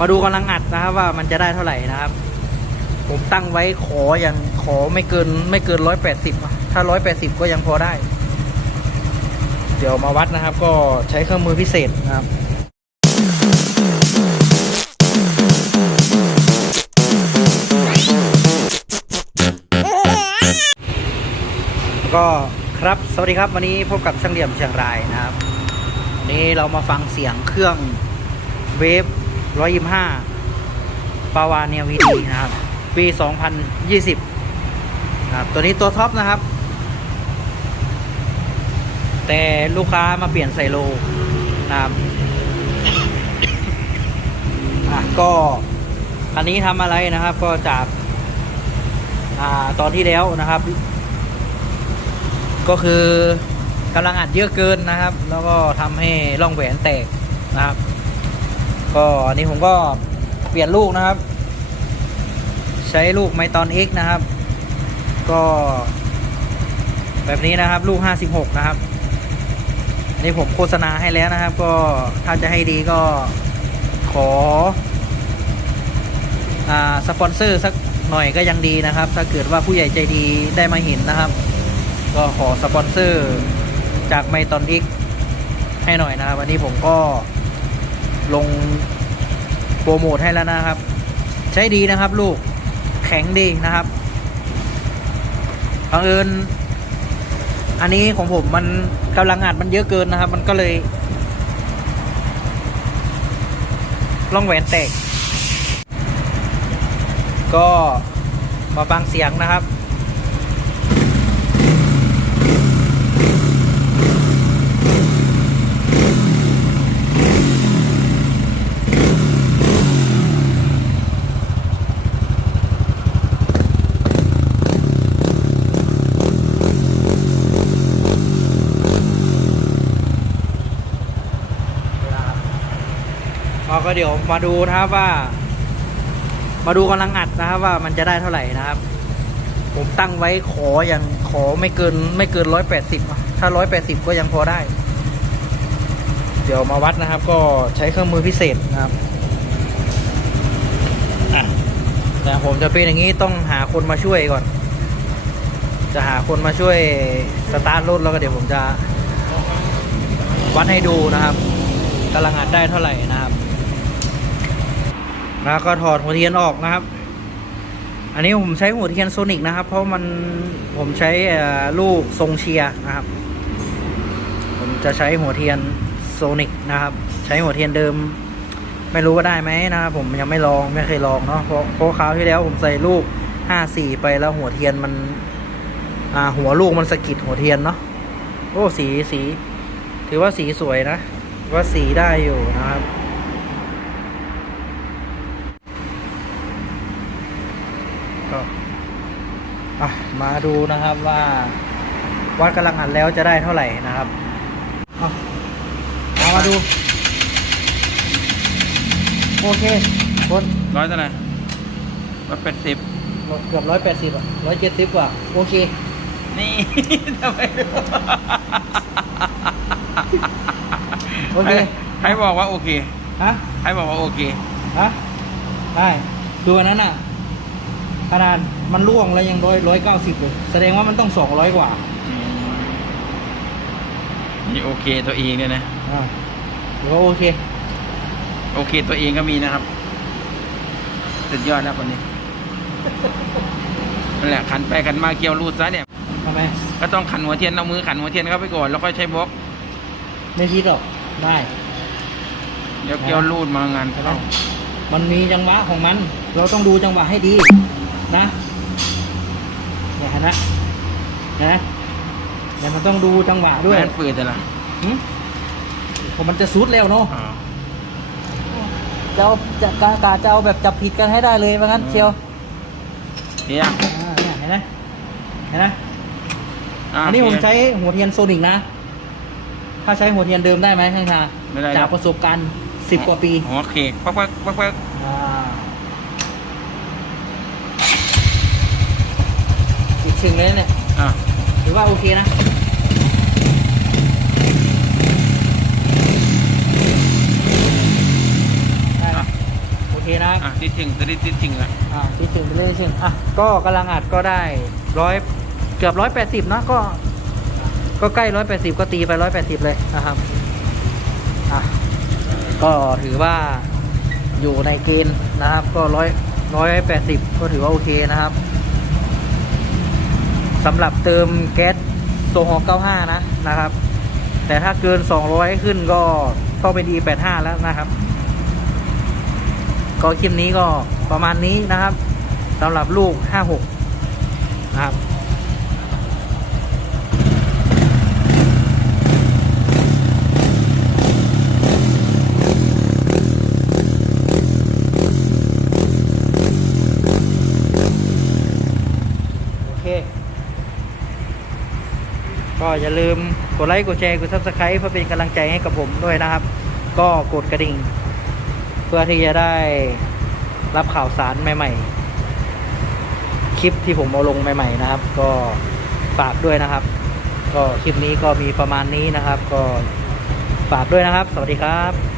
มาดูกำลังอัดนะครับว่ามันจะได้เท่าไหร่นะครับ ผมตั้งไว้ขออย่างขอไม่เกินไม่เกินร้อยแปดสิบถ้าร้อยแปดสิบก็ยังพอได้ เดี๋ยวมาวัดนะครับ ก็ใช้เครื่องมือพิเศษนะครับก็ครับสวัสดีครับวันนี้พบกับช่างเหลี่ยมเชียงรายนะครับ วันนี้เรามาฟังเสียงเครื่องเวฟ 125ปาวาเนียวีดีนะครับ ปี2020นะครับตัวนี้ตัวท็อปนะครับ แต่ลูกค้ามาเปลี่ยนไซโลนะครับอะก็อันนี้ทำอะไรนะครับ ก็จากอ่าตอนที่แล้วนะครับ ก็คือกำลังอัดเยอะเกินนะครับ แล้วก็ทำให้ร่องแหวนแตกนะครับ ก็อันนี้ผมก็เปลี่ยนลูกนะครับ ใช้ลูกไมตอน X นะครับ ก็แบบนี้นะครับ ลูก 56 นะครับอันนี่ผมโฆษณาให้แล้วนะครับ ก็ถ้าจะให้ดีก็ขออ่าสปอนเซอร์สักหน่อยก็ยังดีนะครับ ถ้าเกิดว่าผู้ใหญ่ใจดีได้มาเห็นนะครับ ก็ขอสปอนเซอร์จากไมตอนอีกให้หน่อยนะครับ วันนี้ผมก็ ลงโปรโมทให้แล้วนะครับ ใช้ดีนะครับ ลูกแข็งดีนะครับบังเอิญอันนี้ของผมมันกำลังอัดมันเยอะเกินนะครับ มันก็เลยล่องแหวนแตก ก็มาฟังเสียงนะครับ ก็เดี๋ยวมาดูนะครับว่า มาดูกำลังอัดนะครับว่ามันจะได้เท่าไหร่นะครับ ผมตั้งไว้ขออย่างขอไม่เกินไม่เกินร้อยแปดสิบถ้าร้อยแปดสิบก็ยังพอได้ เดี๋ยวมาวัดนะครับ ก็ใช้เครื่องมือพิเศษนะครับอะแต่ผมจะเป็นอย่างนี้ต้องหาคนมาช่วยก่อน จะหาคนมาช่วยสตาร์ทรถแล้วก็เดี๋ยวผมจะวัดให้ดูนะครับกำลังอัดได้เท่าไหร่นะครับ แล้วก็ถอดหัวเทียนออกนะครับ อันนี้ผมใช้หัวเทียนโซนิกนะครับ เพราะมันผมใช้ลูกทรงเชียร์นะครับ ผมจะใช้หัวเทียนโซนิกนะครับ ใช้หัวเทียนเดิม ไม่รู้ว่าได้ไหมนะครับผมยังไม่ลองไม่เคยลองเนาะเพราะเพราะคราวที่แล้วผมใส่ลูกห้าสี่ไปแล้วหัวเทียนมัน อ่า หัวลูกมันสะกิดหัวเทียนเนาะโอ้สีสี ถือว่าสีสวยนะ ว่าสีได้อยู่นะครับ ก็อะ มาดูนะครับว่าวัดกำลังอัดแล้วจะได้เท่าไหร่นะครับเอาเอามาดู โอเคคนร้อยเท่าไหร่ร้อยแปดสิบเกือบร้อยแปดสิบอะร้อยเจ็ดสิบกว่า โอเค นี่ทำไมรู้โอเคให้ให้บอกว่าโอเค ฮะให้บอกว่าโอเค ฮะ ได้คือวันนั้นอะ ขนาดมันล่วงแล้วยังร้อยร้อยเก้าสิบเลยแสดงว่ามันต้องสองร้อยกว่านี่โอเคตัวเองเนี่ยนะอ่าหรือว่าโอเค โอเคตัวเองก็มีนะครับสุดยอดแล้วคนนี้นั่นแหละขันไปขันมาเกี่ยวรูดซะเนี่ยทำไมก็ต้องขันหัวเทียนเอามือขันหัวเทียนเข้าไปก่อนแล้วค่อยใช้บล็อกไม่คิดหรอกได้เดี๋ยวเกี่ยวรูดมางานเข้ามันมีจังหวะของมัน เราต้องดูจังหวะให้ดี นะเนี่ยเห็นนะเห็นะเนี่ยมันต้องดูจังหวะด้วยแม่นฝืดแต่ละหึผมมันจะซุดแล้วเนาะอ๋อ จะเอาจะกากาจะเอาแบบจับผิดกันให้ได้เลยว่างั้นเชียวเดี๋ยวอ่าเนี่ยเห็นไหมเห็นไหมะอันนี้โเคผมใช้หัวเทียนโซนิกนะ ถ้าใช้หัวเทียนเดิมได้ไหมท่านชาไม่ได้จากประสบการณ์สิบกว่าปี หัวเคกปักปักปักปักอ่า อีกชึงเลยนะเนี่ยอะถือว่าโอเคนะได้นะโอเคนะครับอะที่ถึงจะได้ที่ถึงอะอ่าที่ถึงไปเรื่อยๆถึงอะก็กำลังอัดก็ได้ร้อยเกือบร้อยแปดสิบเนอะก็ ก็ใกล้ร้อยแปดสิบก็ตีไปร้อยแปดสิบเลยนะครับอะก็ถือว่าอยู่ในเกณฑ์นะครับ ก็ร้อยร้อยแปดสิบก็ถือว่าโอเคนะครับ สำหรับเติมแก๊สโซฮอล์95 นะนะครับ แต่ถ้าเกิน 200 ขึ้นก็ต้องเป็น E85 แล้วนะครับ ก็คลิปนี้ก็ประมาณนี้นะครับสำหรับลูก 56 นะครับ ก็อย่าลืมกดไลค์กดแชร์กดซับสไครต์เพื่อเป็นกำลังใจให้กับผมด้วยนะครับ ก็กดกระดิ่ง เพื่อที่จะได้รับข่าวสารใหม่ ๆ คลิปที่ผมเอาลงใหม่ ๆ นะครับ ก็ฝากด้วยนะครับ ก็คลิปนี้ก็มีประมาณนี้นะครับ ก็ฝากด้วยนะครับ สวัสดีครับ